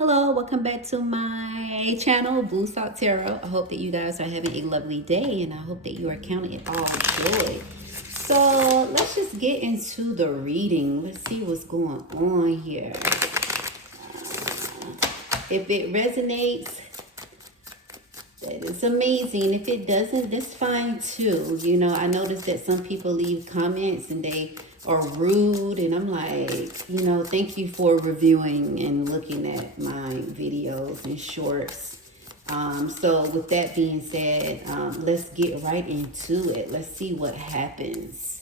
Hello, welcome back to my channel, Blue Salt Tarot. I hope that you guys are having a lovely day and I hope that you are counting it all joy. So let's just get into the reading. Let's see what's going on here. If it resonates, that is amazing. If it doesn't, that's fine too. You know, I noticed that some people leave comments and they are rude, and I'm like, you know, thank you for reviewing and looking at my videos and shorts. So with that being said, let's get right into it. Let's see what happens.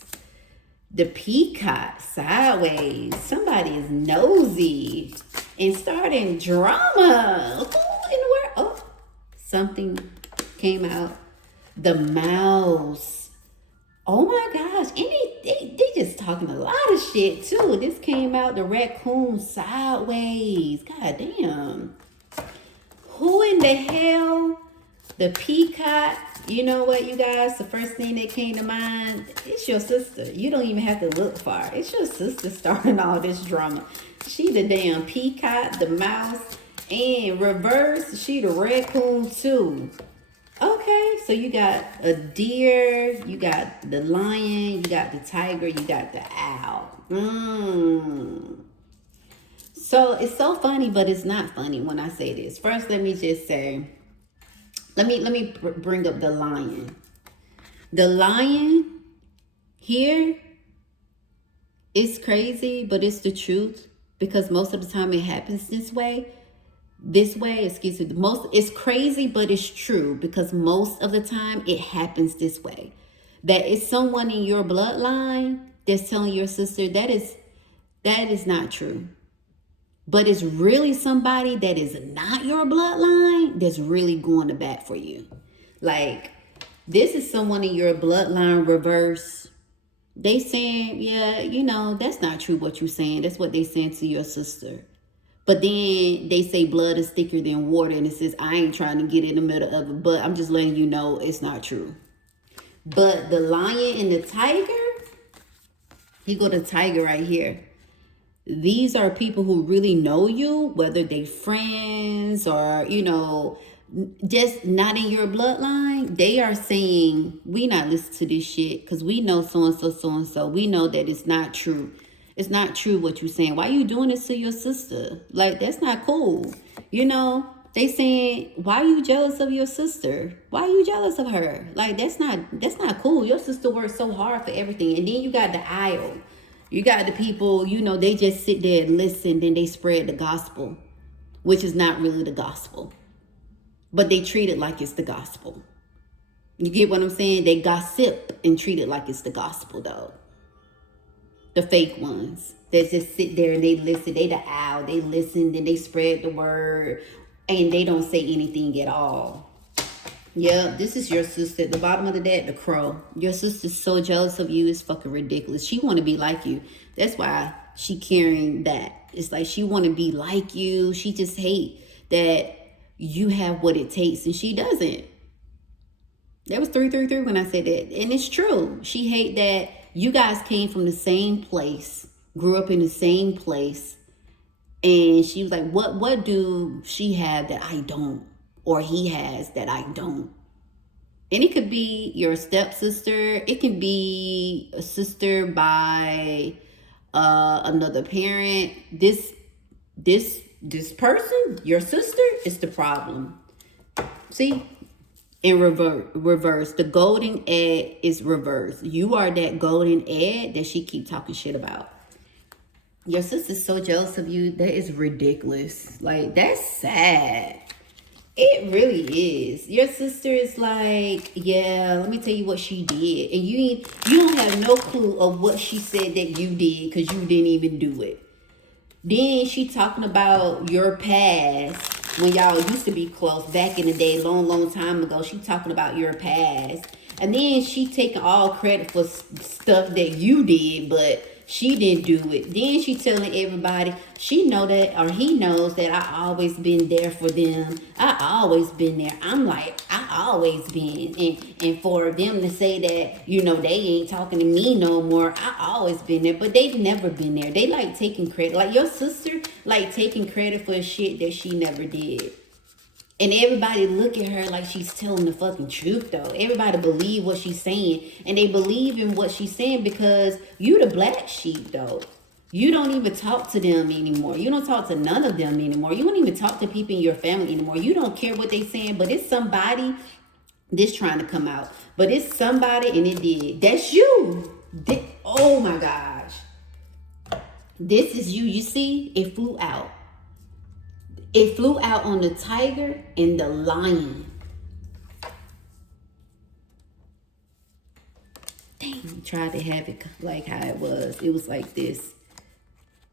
The peacock sideways. Somebody is nosy and starting drama. Who in the world? Oh, something came out. The mouse. Oh my gosh. And they just talking a lot of shit too. This came out. The raccoon sideways. God damn. Who in the hell? The peacock. You know what, you guys? The first thing that came to mind, it's your sister. You don't even have to look far. It's your sister starting all this drama. She the damn peacock, the mouse, and reverse, she the raccoon too. Okay, so you got a deer, you got the lion, you got the tiger, you got the owl. So it's so funny, but it's not funny when I say this. First, let me just say, let me bring up the lion. The lion here is crazy, but it's the truth because most of the time it happens this way. Excuse me, it's crazy, but it's true because most of the time it happens this way. That is someone in your bloodline that's telling your sister that is not true. But it's really somebody that is not your bloodline that's really going to bat for you. Like, this is someone in your bloodline reverse. They saying, yeah, you know, that's not true what you're saying. That's what they saying to your sister. But then they say blood is thicker than water. And it says, I ain't trying to get in the middle of it. But I'm just letting you know it's not true. But the lion and the tiger, you go to tiger right here. These are people who really know you, whether they friends or, you know, just not in your bloodline. They are saying, we not listen to this shit because we know so-and-so, so-and-so. We know that it's not true. It's not true what you're saying. Why are you doing this to your sister? Like, that's not cool. You know, they saying, why are you jealous of your sister? Why are you jealous of her? Like, that's not cool. Your sister worked so hard for everything. And then you got the aisle. You got the people, you know, they just sit there and listen, then they spread the gospel, which is not really the gospel. But they treat it like it's the gospel. You get what I'm saying? They gossip and treat it like it's the gospel, though. The fake ones that just sit there and they listen. They the owl. They listen, then they spread the word, and they don't say anything at all. Yeah, this is your sister. At the bottom of the deck, the crow. Your sister's so jealous of you. It's fucking ridiculous. She want to be like you. That's why she carrying that. It's like she want to be like you. She just hate that you have what it takes and she doesn't. That was 333 when I said that. And it's true. She hate that you guys came from the same place, grew up in the same place. And she was like, what do she have that I don't? Or he has that I don't? And it could be your stepsister. It can be a sister by another parent. This person, your sister, is the problem. See? In reverse, the golden egg is reversed. You are that golden egg that she keep talking shit about. Your sister's so jealous of you. That is ridiculous. Like, that's sad. It really is. Your sister is like, yeah, let me tell you what she did. And you don't have no clue of what she said that you did because you didn't even do it. Then she talking about your past when y'all used to be close back in the day, long time ago. She talking about your past. And then she taking all credit for stuff that you did, but she didn't do it. Then she telling everybody she know that, or he knows that I always been there for them. I always been there. I'm like, I always been. And for them to say that, you know, they ain't talking to me no more, I always been there. But they've never been there. They like taking credit. Like your sister, like taking credit for shit that she never did. And everybody look at her like she's telling the fucking truth, though. Everybody believe what she's saying. And they believe in what she's saying because you the black sheep, though. You don't even talk to them anymore. You don't talk to none of them anymore. You don't even talk to people in your family anymore. You don't care what they saying, but it's somebody that's trying to come out. But it's somebody and it did. That's you. Oh my gosh. This is you. You see, it flew out. It flew out on the tiger and the lion. Dang, tried to have it like how it was. It was like this.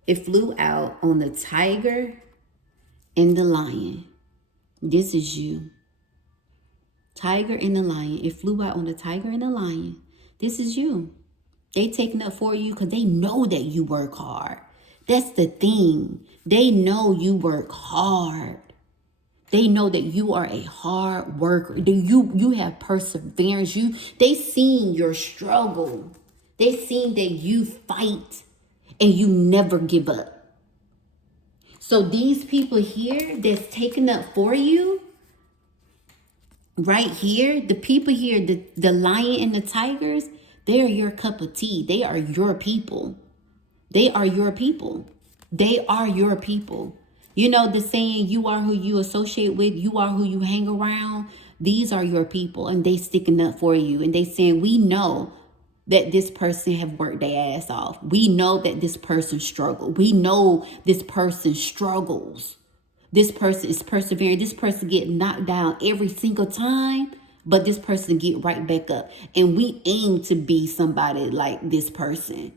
It flew out on the tiger and the lion. This is you. Tiger and the lion. It flew out on the tiger and the lion. This is you. They taking up for you because they know that you work hard. That's the thing. They know you work hard. They know that you are a hard worker. You have perseverance. They seen your struggle. They seen that you fight and you never give up. So these people here that's taking up for you, right here, the people here, the lion and the tigers, they are your cup of tea. They are your people. They are your people. They are your people. You know the saying, you are who you associate with, you are who you hang around. These are your people and they sticking up for you. And they saying, we know that this person have worked their ass off. We know that this person struggled. We know this person struggles. This person is persevering. This person get knocked down every single time, but this person get right back up. And we aim to be somebody like this person.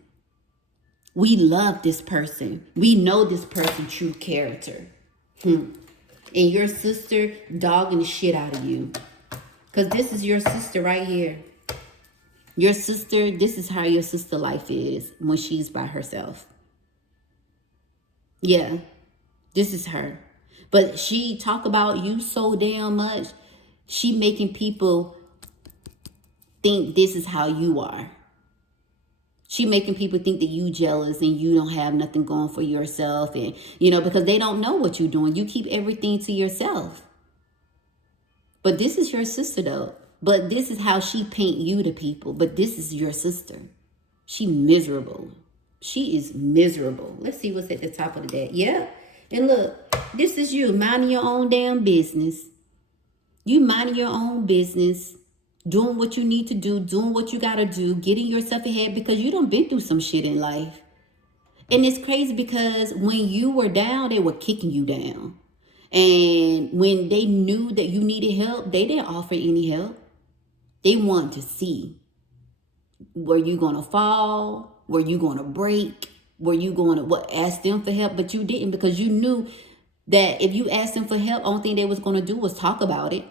We love this person. We know this person's true character. And your sister dogging the shit out of you. Because this is your sister right here. Your sister, this is how your sister life is when she's by herself. Yeah, this is her. But she talk about you so damn much. She making people think this is how you are. She making people think that you jealous and you don't have nothing going for yourself. And, you know, because they don't know what you're doing. You keep everything to yourself. But this is your sister, though. But this is how she paint you to people. But this is your sister. She miserable. She is miserable. Let's see what's at the top of the deck. Yeah. And look, this is you minding your own damn business. You minding your own business. Doing what you need to do, doing what you got to do, getting yourself ahead because you done been through some shit in life. And it's crazy because when you were down, they were kicking you down. And when they knew that you needed help, they didn't offer any help. They wanted to see, were you going to fall? Were you going to break? Were you going to ask them for help? But you didn't because you knew that if you asked them for help, only thing they was going to do was talk about it.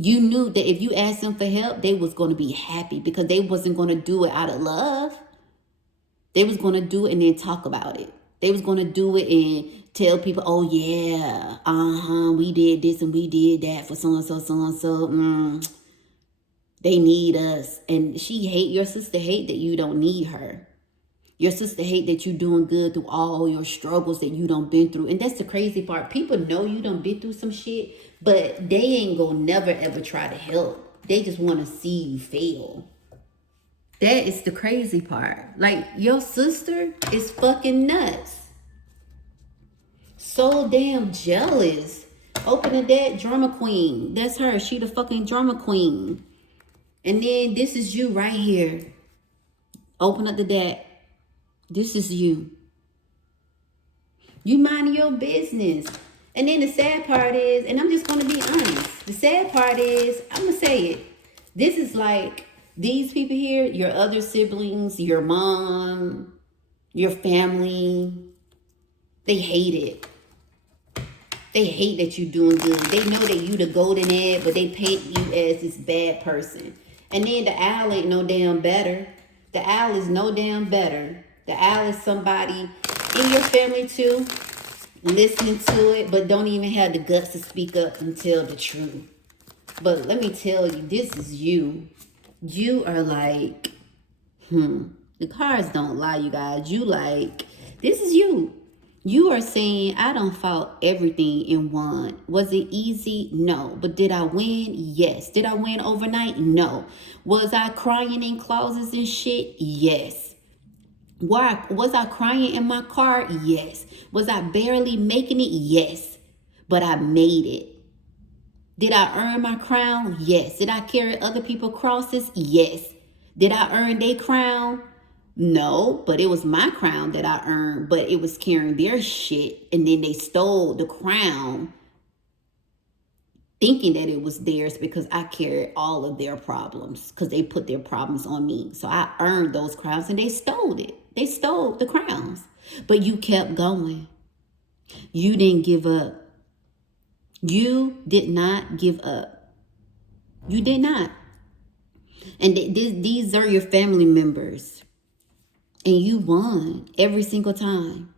You knew that if you asked them for help, they was going to be happy because they wasn't going to do it out of love. They was going to do it and then talk about it. They was going to do it and tell people, oh yeah, we did this and we did that for so-and-so, so-and-so. They need us. And your sister hate that you don't need her. Your sister hate that you doing good through all your struggles that you done been through. And that's the crazy part. People know you done been through some shit, but they ain't gonna never ever try to help. They just want to see you fail. That is the crazy part. Like, your sister is fucking nuts. So damn jealous. Opening that, drama queen. That's her. She the fucking drama queen. And then this is you right here. Open up the deck. This is you. You mind your business. And then the sad part is, and I'm just going to be honest. The sad part is, I'm going to say it. This is like these people here, your other siblings, your mom, your family. They hate it. They hate that you're doing good. They know that you the golden egg, but they paint you as this bad person. And then the owl ain't no damn better. The owl is no damn better. The owl is somebody in your family too, listening to it, but don't even have the guts to speak up and tell the truth. But let me tell you, this is you. You are like, the cards don't lie, you guys. You like, this is you. You are saying, I don't fought everything and won. Was it easy? No. But did I win? Yes. Did I win overnight? No. Was I crying in closets and shit? Yes. Why was I crying in my car? Yes. Was I barely making it? Yes. But I made it. Did I earn my crown? Yes. Did I carry other people's crosses? Yes. Did I earn their crown? No, but it was my crown that I earned, but it was carrying their shit. And then they stole the crown thinking that it was theirs because I carried all of their problems because they put their problems on me. So I earned those crowns and they stole it. They stole the crowns, but you kept going. You didn't give up. You did not give up. You did not. And these are your family members. And you won every single time.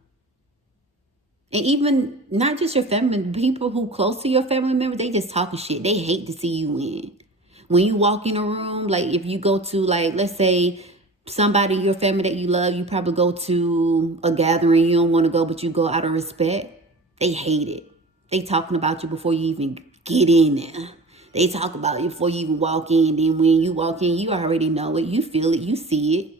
And even not just your family, people who close to your family members, they just talking shit. They hate to see you win. When you walk in a room, like if you go to, like, let's say somebody in your family that you love, you probably go to a gathering you don't want to go, but you go out of respect. They hate it. They talking about you before you even get in there. They talk about you before you even walk in. Then when you walk in, you already know it. You feel it. You see it.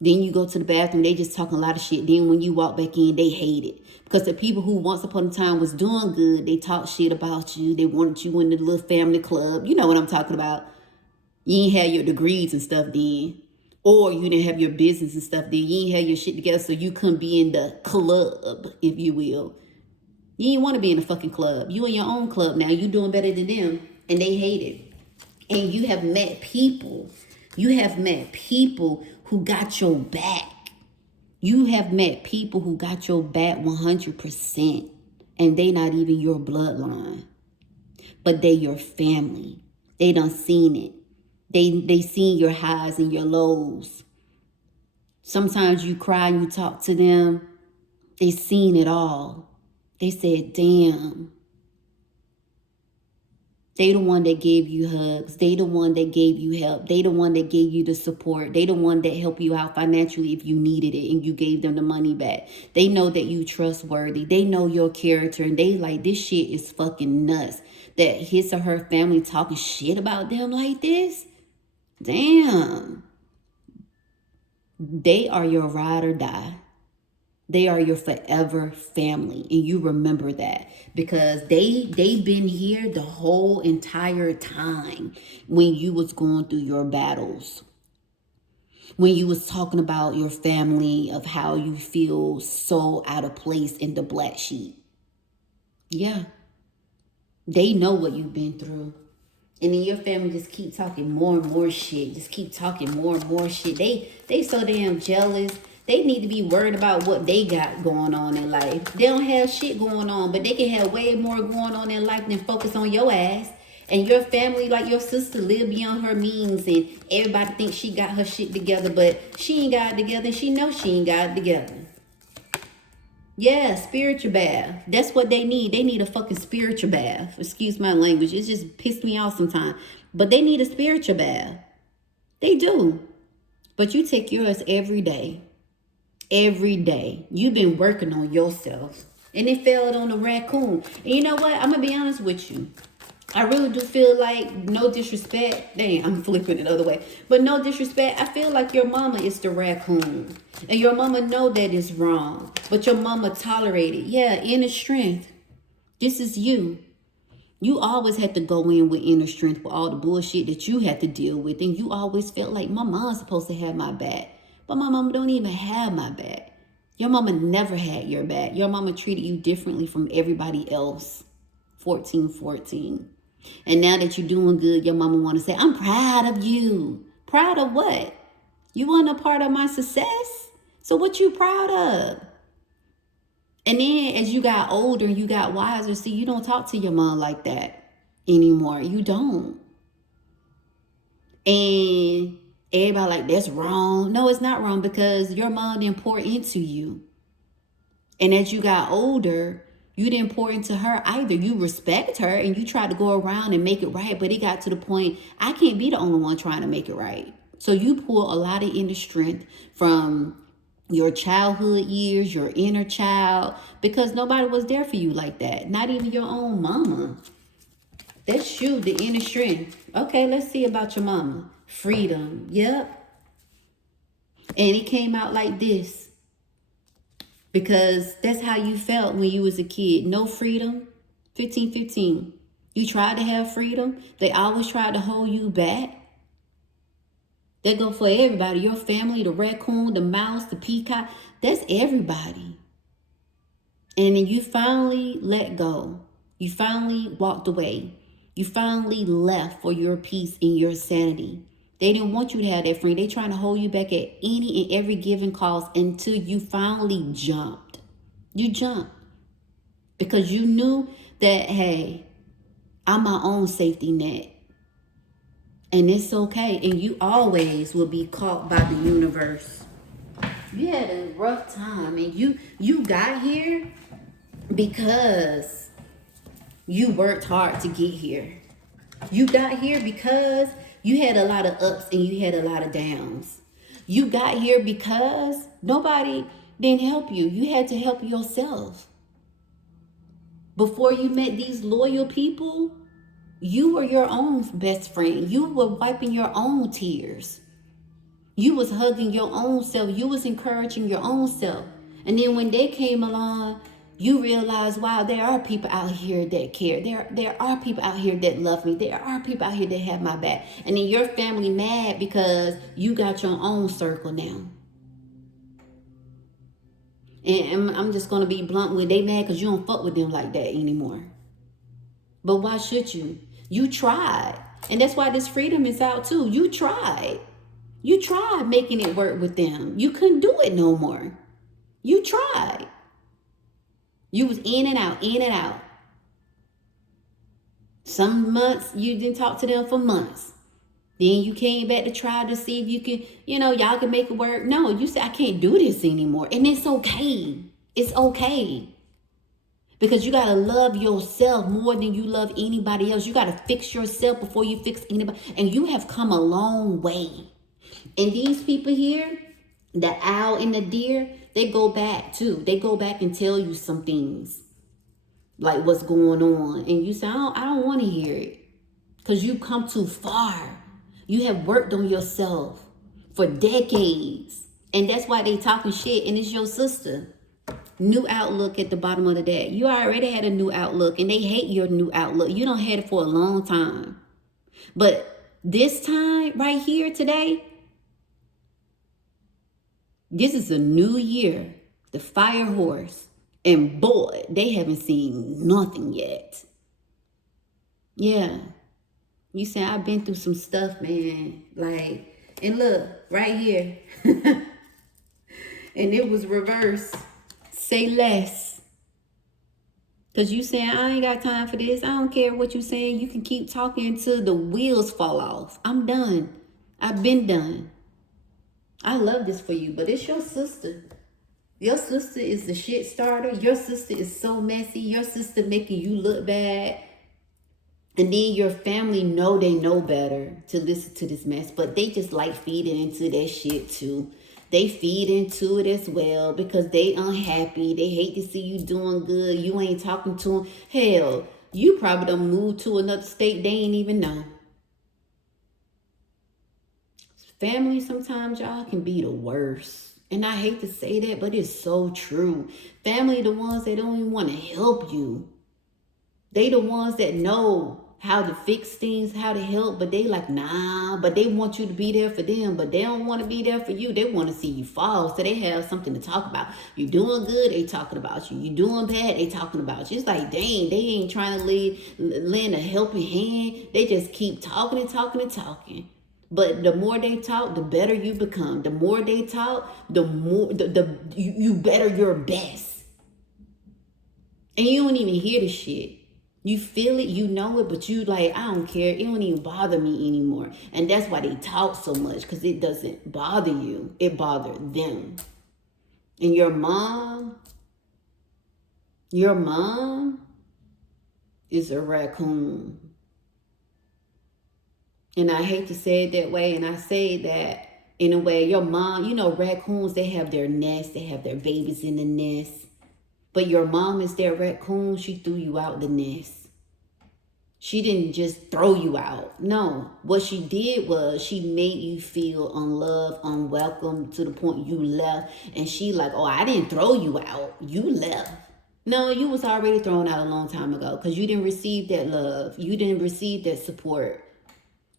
Then you go to the bathroom, they just talking a lot of shit. Then when you walk back in, they hate it. Because the people who once upon a time was doing good, they talk shit about you. They wanted you in the little family club. You know what I'm talking about. You ain't had your degrees and stuff then. Or you didn't have your business and stuff then. You ain't had your shit together, so you couldn't be in the club, if you will. You ain't want to be in a fucking club. You in your own club now. You doing better than them. And they hate it. And you have met people. You have met people who got your back. You have met people who got your back 100%. And they not even your bloodline. But they your family. They done seen it. They seen your highs and your lows. Sometimes you cry and you talk to them. They seen it all. They said, damn. They the one that gave you hugs. They the one that gave you help. They the one that gave you the support. They the one that helped you out financially if you needed it and you gave them the money back. They know that you trustworthy. They know your character and they like, this shit is fucking nuts. That his or her family talking shit about them like this. Damn. They are your ride or die. They are your forever family. And you remember that because they've been here the whole entire time when you was going through your battles. When you was talking about your family, of how you feel so out of place in the black sheep. Yeah. They know what you've been through. And then your family just keep talking more and more shit. Just keep talking more and more shit. They so damn jealous. They need to be worried about what they got going on in life. They don't have shit going on, but they can have way more going on in life than focus on your ass. And your family, like your sister, live beyond her means. And everybody thinks she got her shit together, but she ain't got it together. And she knows she ain't got it together. Yeah, spiritual bath. That's what they need. They need a fucking spiritual bath. Excuse my language. It just pissed me off sometimes. But they need a spiritual bath. They do. But you take yours every day. Every day. You've been working on yourself. And it fell on the raccoon. And you know what? I'm going to be honest with you. I really do feel like, no disrespect. Dang, I'm flipping it the other way. But no disrespect. I feel like your mama is the raccoon. And your mama know that it's wrong. But your mama tolerated. Yeah, inner strength. This is you. You always had to go in with inner strength for all the bullshit that you had to deal with. And you always felt like my mom's supposed to have my back. But my mama don't even have my back. Your mama never had your back. Your mama treated you differently from everybody else. 14. And now that you're doing good, your mama want to say, I'm proud of you. Proud of what? You weren't a part of my success? So what you proud of? And then as you got older and you got wiser, see, you don't talk to your mom like that anymore. You don't. And everybody like, that's wrong. No, it's not wrong because your mom didn't pour into you. And as you got older, You didn't pour into her either. You respect her and you tried to go around and make it right, but it got to the point, I can't be the only one trying to make it right. So you pull a lot of inner strength from your childhood years, your inner child, because nobody was there for you like that. Not even your own mama. That's you, the inner strength. Okay, let's see about your mama. Freedom. Yep. And it came out like this. Because that's how you felt when you was a kid. No freedom. 15. You tried to have freedom. They always tried to hold you back. They go for everybody. Your family, the raccoon, the mouse, the peacock. That's everybody. And then you finally let go. You finally walked away. You finally left for your peace and your sanity. They didn't want you to have that freedom. They trying to hold you back at any and every given cost until you finally jumped. You jumped. Because you knew that, hey, I'm my own safety net. And it's okay. And you always will be caught by the universe. You had a rough time. And you got here because you worked hard to get here. You got here because you had a lot of ups and you had a lot of downs. You got here because nobody didn't help you. You had to help yourself. Before you met these loyal people, you were your own best friend. You were wiping your own tears. You was hugging your own self. You was encouraging your own self. And then when they came along, you realize, wow, there are people out here that care. There are people out here that love me. There are people out here that have my back. And then your family mad because you got your own circle now. And I'm just going to be blunt with, they mad because you don't fuck with them like that anymore. But why should you? You tried. And that's why this freedom is out too. You tried. You tried making it work with them. You couldn't do it no more. You tried. You was in and out, in and out. Some months you didn't talk to them for months. Then you came back to try to see if you can, y'all can make it work. No, you said, I can't do this anymore. And it's okay. It's okay. Because you got to love yourself more than you love anybody else. You got to fix yourself before you fix anybody. And you have come a long way. And these people here, the owl and the deer, they go back too. They go back and tell you some things. Like what's going on. And you say, I don't want to hear it. Because you come too far. You have worked on yourself for decades. And that's why they talking shit. And it's your sister. New outlook at the bottom of the deck. You already had a new outlook. And they hate your new outlook. You don't had it for a long time. But this time right here today, this is a new year. The fire horse. And boy, they haven't seen nothing yet. Yeah. You say, I've been through some stuff, man. Like, and look, right here. And it was reversed. Say less. Because you saying, I ain't got time for this. I don't care what you saying. You can keep talking until the wheels fall off. I'm done. I've been done. I love this for you, but it's your sister. Your sister is the shit starter. Your sister is so messy. Your sister making you look bad. And then your family know they know better to listen to this mess. But they just like feeding into that shit too. They feed into it as well because they unhappy. They hate to see you doing good. You ain't talking to them. Hell, you probably done moved to another state they ain't even know. Family sometimes, y'all, can be the worst. And I hate to say that, but it's so true. Family the ones that don't even want to help you. They the ones that know how to fix things, how to help, but they like, nah, but they want you to be there for them, but they don't want to be there for you. They want to see you fall, so they have something to talk about. You doing good, they talking about you. You doing bad, they talking about you. It's like, dang, they ain't trying to lend a helping hand. They just keep talking and talking and talking. But the more they talk, the better you become. The more they talk, the more you better your best. And you don't even hear the shit. You feel it, you know it, but you like, I don't care. It don't even bother me anymore. And that's why they talk so much, because it doesn't bother you. It bothers them. And your mom, Your mom is a raccoon. And I hate to say it that way, and I say that in a way, your mom, you know, raccoons, they have their nest, they have their babies in the nest. But your mom is their raccoon, she threw you out the nest. She didn't just throw you out. No, what she did was she made you feel unloved, unwelcome to the point you left. And she like, oh, I didn't throw you out. You left. No, you was already thrown out a long time ago because you didn't receive that love. You didn't receive that support.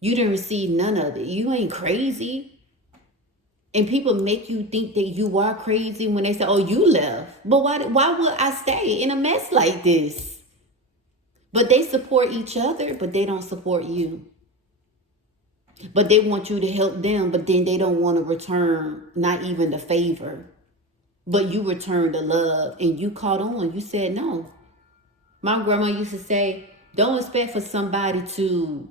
You didn't receive none of it. You ain't crazy. And people make you think that you are crazy when they say, oh, you left. But why would I stay in a mess like this? But they support each other, but they don't support you. But they want you to help them, but then they don't want to return not even the favor. But you return the love and you caught on. You said no. My grandma used to say, don't expect for somebody to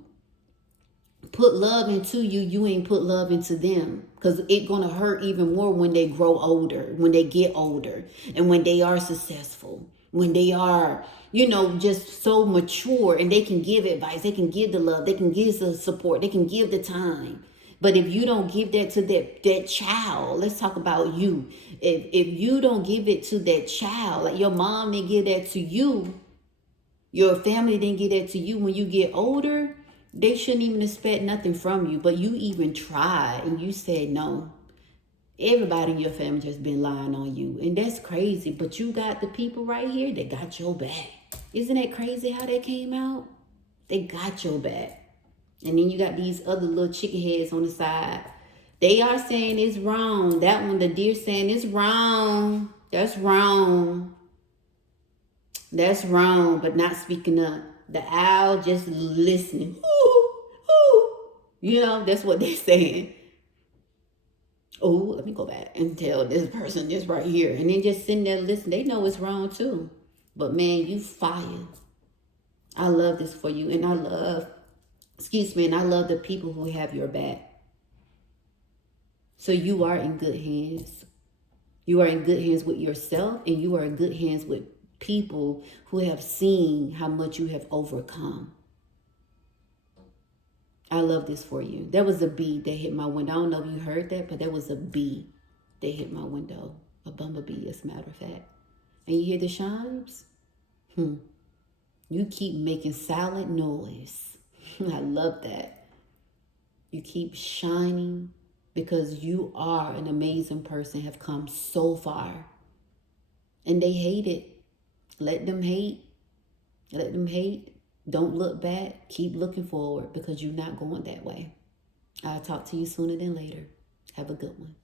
put love into you, you ain't put love into them, because it gonna hurt even more when they grow older, when they get older, and when they are successful, when they are, you know, just so mature and they can give advice, they can give the love, they can give the support, they can give the time. But if you don't give that to that child, let's talk about you. If you don't give it to that child, like your mom didn't give that to you, your family didn't give that to you, when you get older, they shouldn't even expect nothing from you. But you even tried and you said no. Everybody in your family just been lying on you. And that's crazy. But you got the people right here that got your back. Isn't that crazy how that came out? They got your back. And then you got these other little chicken heads on the side. They are saying it's wrong. That one, the deer saying it's wrong. That's wrong. That's wrong, but not speaking up. The owl just listening. Ooh, ooh. You know, that's what they're saying. Oh, let me go back and tell this person this right here. And then just sitting there listening. They know it's wrong too. But man, you fire. I love this for you. And I love the people who have your back. So you are in good hands. You are in good hands with yourself, and you are in good hands with people who have seen how much you have overcome. I love this for you. There was a bee that hit my window. I don't know if you heard that, but there was a bee that hit my window. A bumblebee, as a matter of fact. And you hear the chimes? You keep making silent noise. I love that. You keep shining because you are an amazing person, have come so far. And they hate it. Let them hate. Let them hate. Don't look back. Keep looking forward because you're not going that way. I'll talk to you sooner than later. Have a good one.